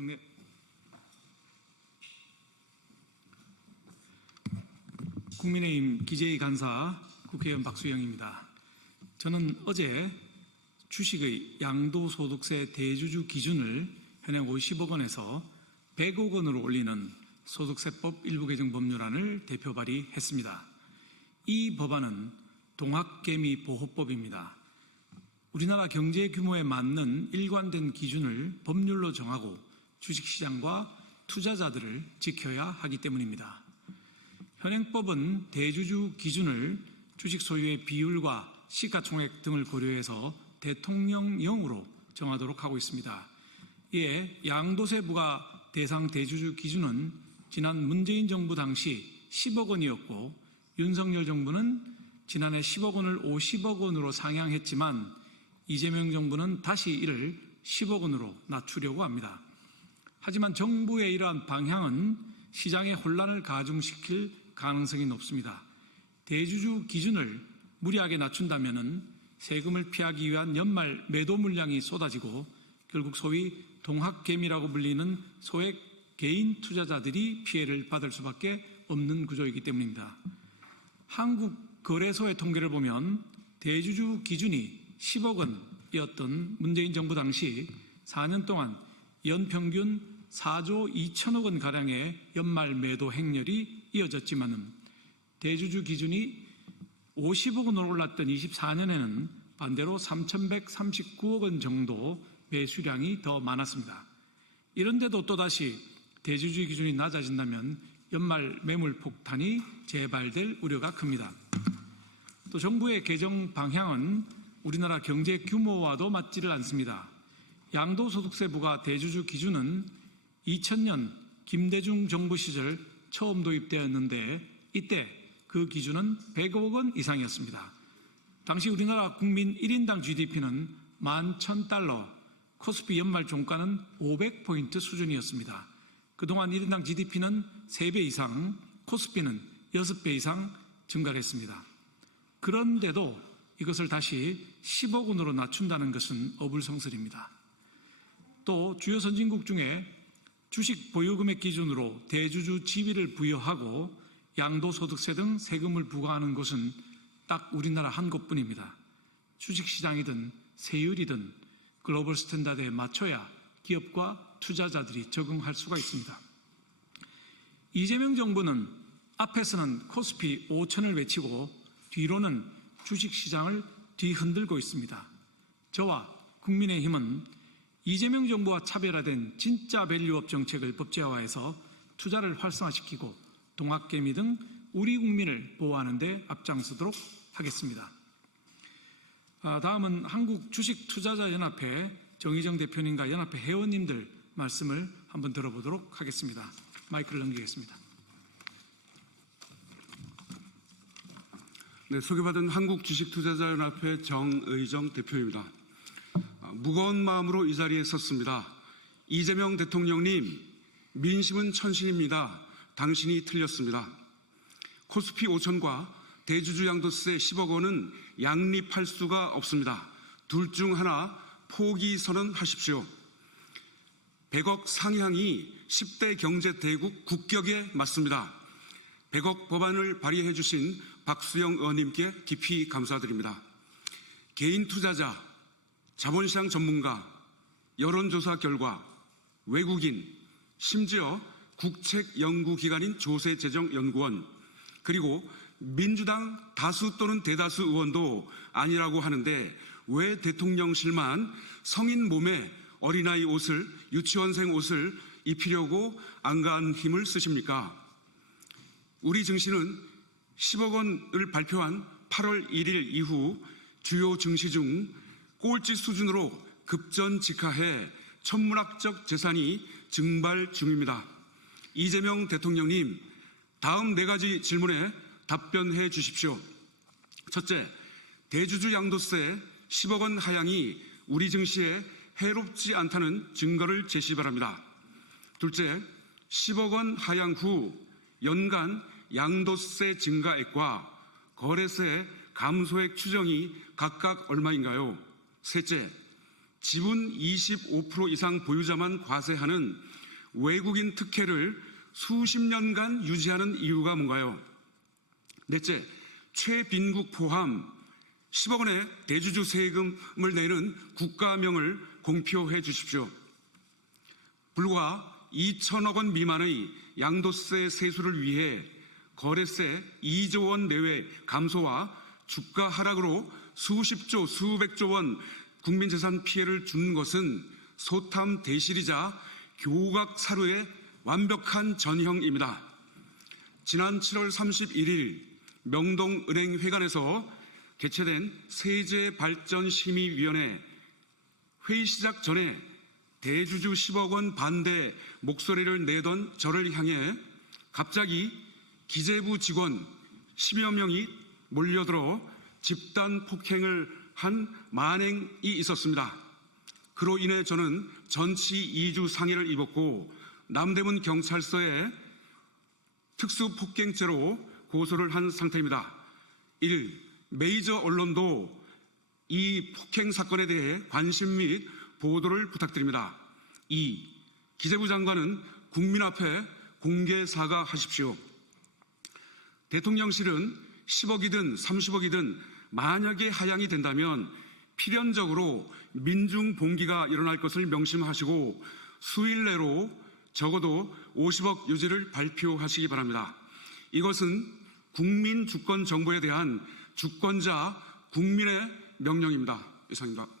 정례. 국민의힘 기재위 간사 국회의원 박수영입니다. 저는 어제 주식의 양도소득세 대주주 기준을 현행 50억 원에서 100억 원으로 올리는 소득세법 일부 개정 법률안을 대표 발의했습니다. 이 법안은 동학개미보호법입니다. 우리나라 경제 규모에 맞는 일관된 기준을 법률로 정하고 주식시장과 투자자들을 지켜야 하기 때문입니다. 현행법은 대주주 기준을 주식 소유의 비율과 시가총액 등을 고려해서 대통령령으로 정하도록 하고 있습니다. 이에 양도세 부과 대상 대주주 기준은 지난 문재인 정부 당시 10억 원이었고 윤석열 정부는 지난해 10억 원을 50억 원으로 상향했지만 이재명 정부는 다시 이를 10억 원으로 낮추려고 합니다. 하지만 정부의 이러한 방향은 시장의 혼란을 가중시킬 가능성이 높습니다. 대주주 기준을 무리하게 낮춘다면 세금을 피하기 위한 연말 매도 물량이 쏟아지고 결국 소위 동학개미라고 불리는 소액 개인 투자자들이 피해를 받을 수밖에 없는 구조이기 때문입니다. 한국거래소의 통계를 보면 대주주 기준이 10억 원이었던 문재인 정부 당시 4년 동안 연평균 4조 2천억 원가량의 연말 매도 행렬이 이어졌지만 대주주 기준이 50억 원으로 올랐던 24년에는 반대로 3,139억 원 정도 매수량이 더 많았습니다. 이런데도 또다시 대주주 기준이 낮아진다면 연말 매물 폭탄이 재발될 우려가 큽니다. 또 정부의 개정 방향은 우리나라 경제 규모와도 맞지를 않습니다. 양도소득세 부과 대주주 기준은 2000년 김대중 정부 시절 처음 도입되었는데 이때 그 기준은 100억 원 이상이었습니다. 당시 우리나라 국민 1인당 GDP는 11,000달러, 코스피 연말 종가는 500포인트 수준이었습니다. 그동안 1인당 GDP는 3배 이상, 코스피는 6배 이상 증가를 했습니다. 그런데도 이것을 다시 10억 원으로 낮춘다는 것은 어불성설입니다. 또 주요 선진국 중에 주식 보유금액 기준으로 대주주 지위를 부여하고 양도소득세 등 세금을 부과하는 곳은 딱 우리나라 한 곳뿐입니다. 주식시장이든 세율이든 글로벌 스탠다드에 맞춰야 기업과 투자자들이 적응할 수가 있습니다. 이재명 정부는 앞에서는 코스피 5천을 외치고 뒤로는 주식시장을 뒤흔들고 있습니다. 저와 국민의힘은 이재명 정부와 차별화된 진짜 밸류업 정책을 법제화해서 투자를 활성화시키고 동학개미 등 우리 국민을 보호하는 데 앞장서도록 하겠습니다. 다음은 한국주식투자자연합회 정의정 대표님과 연합회 회원님들 말씀을 한번 들어보도록 하겠습니다. 마이크를 넘기겠습니다. 네, 소개받은 한국주식투자자연합회 정의정 대표입니다. 무거운 마음으로 이 자리에 섰습니다. 이재명 대통령님, 민심은 천신입니다. 당신이 틀렸습니다. 코스피 5천과 대주주 양도세 10억 원은 양립할 수가 없습니다. 둘 중 하나 포기 선언하십시오. 100억 상향이 10대 경제대국 국격에 맞습니다. 100억 법안을 발의해 주신 박수영 의원님께 깊이 감사드립니다. 개인 투자자, 자본시장 전문가, 여론조사 결과, 외국인, 심지어 국책연구기관인 조세재정연구원, 그리고 민주당 다수 또는 대다수 의원도 아니라고 하는데 왜 대통령실만 성인 몸에 어린아이 옷을, 유치원생 옷을 입히려고 안가한 힘을 쓰십니까? 우리 증시는 10억 원을 발표한 8월 1일 이후 주요 증시 중 꼴찌 수준으로 급전직하해 천문학적 재산이 증발 중입니다. 이재명 대통령님, 다음 4가지 질문에 답변해 주십시오. 첫째, 대주주 양도세 10억 원 하향이 우리 증시에 해롭지 않다는 증거를 제시 바랍니다. 둘째, 10억 원 하향 후 연간 양도세 증가액과 거래세 감소액 추정이 각각 얼마인가요? 셋째, 지분 25% 이상 보유자만 과세하는 외국인 특혜를 수십 년간 유지하는 이유가 뭔가요? 넷째, 최빈국 포함 10억 원의 대주주 세금을 내는 국가명을 공표해 주십시오. 불과 2천억 원 미만의 양도세 세수를 위해 거래세 2조 원 내외 감소와 주가 하락으로 수십조, 수백조 원 국민재산 피해를 준 것은 소탐 대실이자 교각 사루의 완벽한 전형입니다. 지난 7월 31일 명동은행회관에서 개최된 세제발전심의위원회 회의 시작 전에 대주주 10억 원 반대 목소리를 내던 저를 향해 갑자기 기재부 직원 10여 명이 몰려들어 집단 폭행을 한 만행이 있었습니다. 그로 인해 저는 전치 2주 상해를 입었고 남대문 경찰서에 특수폭행죄로 고소를 한 상태입니다. 1. 메이저 언론도 이 폭행 사건에 대해 관심 및 보도를 부탁드립니다. 2. 기재부 장관은 국민 앞에 공개 사과하십시오. 대통령실은 10억이든 30억이든 만약에 하향이 된다면 필연적으로 민중봉기가 일어날 것을 명심하시고 수일 내로 적어도 50억 유지를 발표하시기 바랍니다. 이것은 국민 주권 정보에 대한 주권자 국민의 명령입니다. 이상입니다.